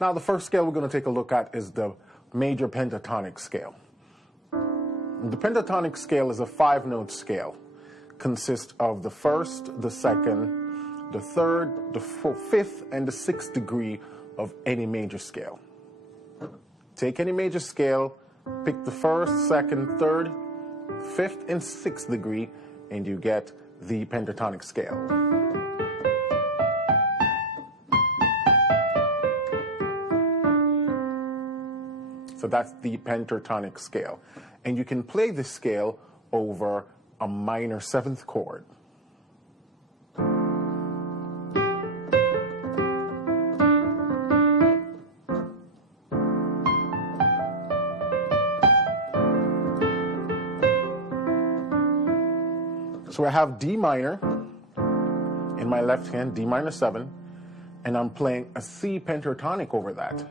Now, the first scale we're going to take a look at is the major pentatonic scale. The pentatonic scale is a 5-note scale. Consists of the first, the second, the third, the fifth, and the sixth degree of any major scale. Take any major scale, pick the first, second, third, fifth, and sixth degree, and you get the pentatonic scale. So that's the pentatonic scale. And you can play this scale over a minor 7th chord. So I have D minor in my left hand, D minor 7, and I'm playing a C pentatonic over that.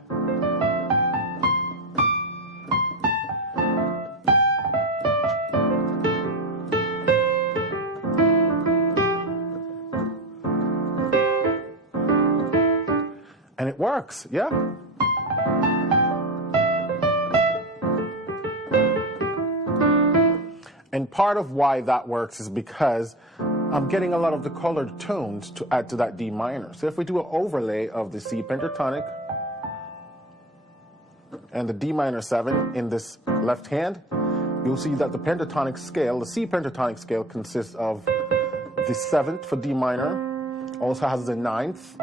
And it works, yeah? And part of why that works is because I'm getting a lot of the colored tones to add to that D minor. So if we do an overlay of the C pentatonic and the D minor 7 in this left hand, you'll see that the pentatonic scale, the C pentatonic scale, consists of the 7th for D minor, also has the 9th,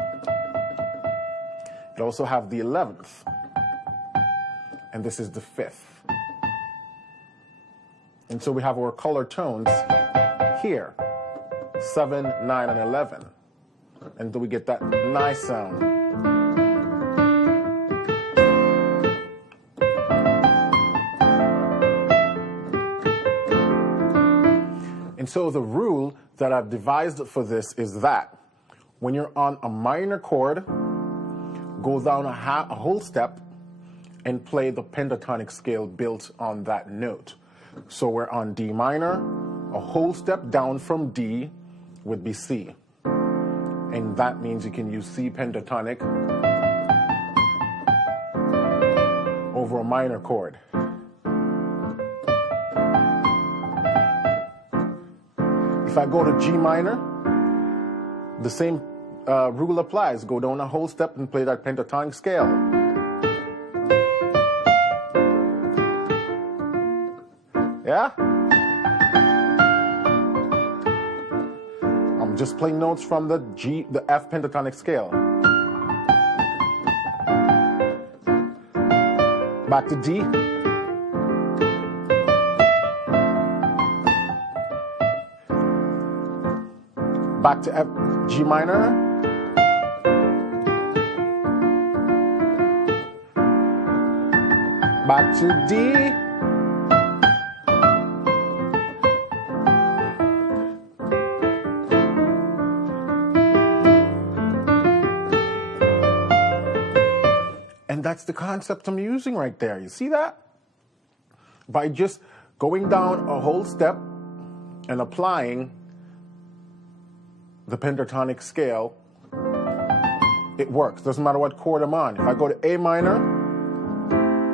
it also has the 11th, and this is the 5th. And so we have our color tones here, 7, 9, and 11. And we get that nice sound. And so the rule that I've devised for this is that when you're on a minor chord, go down a whole step and play the pentatonic scale built on that note. So we're on D minor, a whole step down from D would be C. And that means you can use C pentatonic over a minor chord. If I go to G minor, the same rule applies. Go down a whole step and play that pentatonic scale. Yeah? I'm just playing notes from the F pentatonic scale. Back to D. Back to F, G minor. Back to D. And that's the concept I'm using right there. You see that? By just going down a whole step and applying the pentatonic scale, it works. Doesn't matter what chord I'm on. If I go to A minor,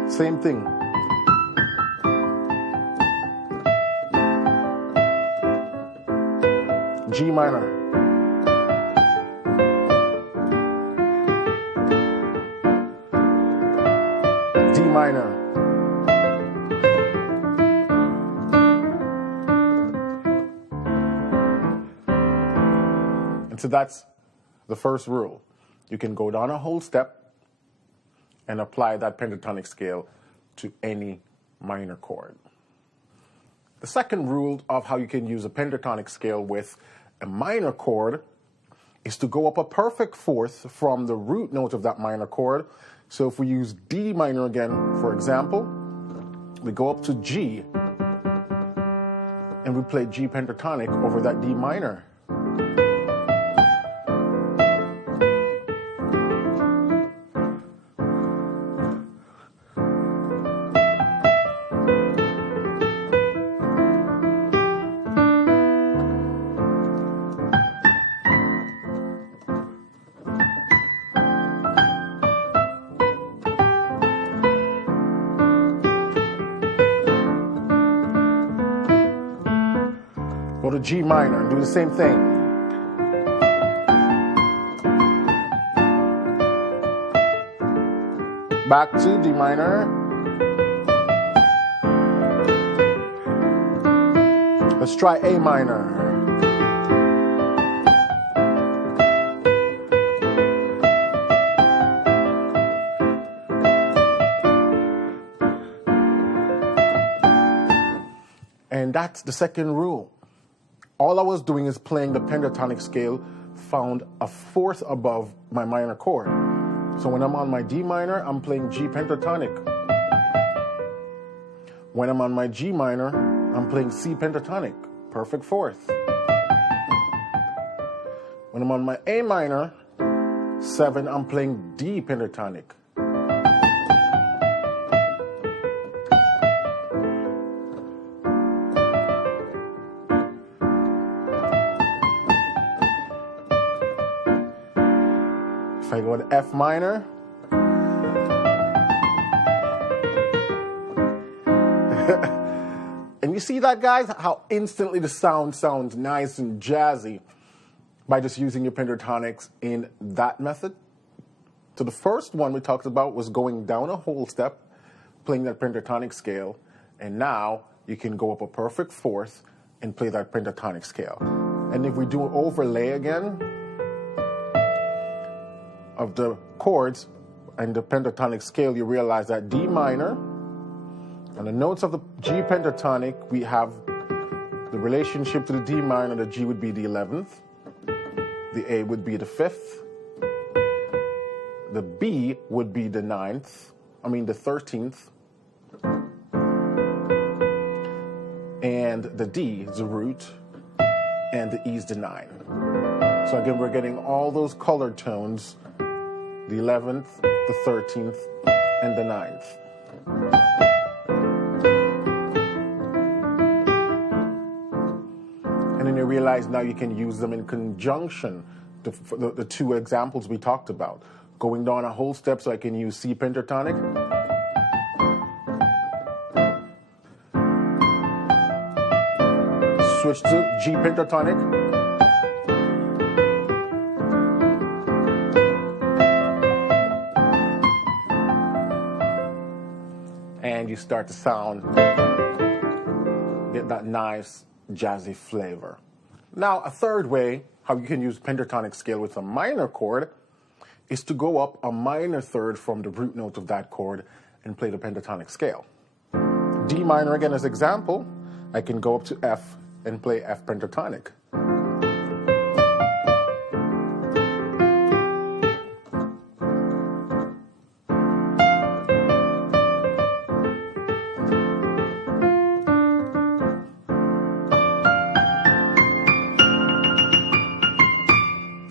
same thing. G minor. D minor. And so that's the first rule. You can go down a whole step and apply that pentatonic scale to any minor chord. The second rule of how you can use a pentatonic scale with a minor chord is to go up a perfect fourth from the root note of that minor chord. So if we use D minor again, for example, we go up to G and we play G pentatonic over that D minor. Go to G minor and do the same thing. Back to D minor. Let's try A minor. And that's the second rule. All I was doing is playing the pentatonic scale found a fourth above my minor chord. So when I'm on my D minor, I'm playing G pentatonic. When I'm on my G minor, I'm playing C pentatonic, perfect fourth. When I'm on my A minor, 7, I'm playing D pentatonic. If I go to F minor, and you see that, guys, how instantly the sound sounds nice and jazzy by just using your pentatonics in that method. So the first one we talked about was going down a whole step, playing that pentatonic scale, and now you can go up a perfect fourth and play that pentatonic scale. And if we do an overlay again of the chords and the pentatonic scale, you realize that D minor, on the notes of the G pentatonic, we have the relationship to the D minor. The G would be the 11th, the A would be the 5th, the B would be the 13th, and the D is the root, and the E is the 9. So again, we're getting all those colored tones, the 11th, the 13th, and the 9th. And then you realize now you can use them in conjunction, the two examples we talked about. Going down a whole step, so I can use C pentatonic. Switch to G pentatonic. And you start to sound, get that nice jazzy flavor. Now, a third way how you can use pentatonic scale with a minor chord is to go up a minor third from the root note of that chord and play the pentatonic scale. D minor, again, as example, I can go up to F and play F pentatonic.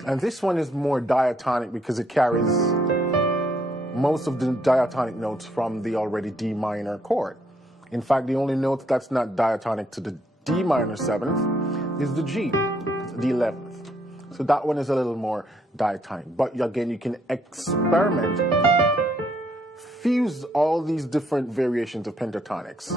And this one is more diatonic because it carries most of the diatonic notes from the already D minor chord. In fact, the only note that's not diatonic to the D minor 7th is the G, the 11th. So that one is a little more diatonic. But again, you can experiment, fuse all these different variations of pentatonics.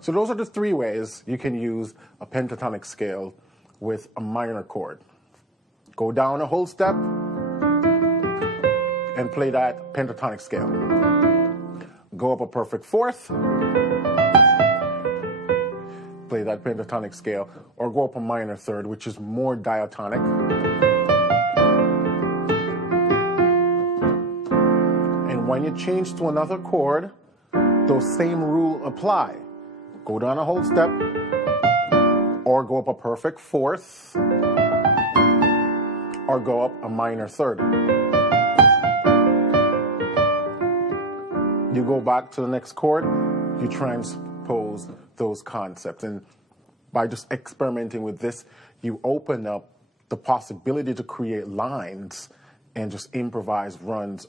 So those are the three ways you can use a pentatonic scale with a minor chord. Go down a whole step and play that pentatonic scale. Go up a perfect fourth, play that pentatonic scale, or go up a minor third, which is more diatonic. And when you change to another chord, those same rules apply. Go down a whole step, or go up a perfect fourth, or go up a minor third. You go back to the next chord, you transpose those concepts. And by just experimenting with this, you open up the possibility to create lines and just improvise runs.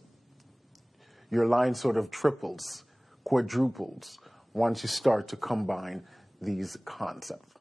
Your line sort of triples, quadruples, once you start to combine these concepts.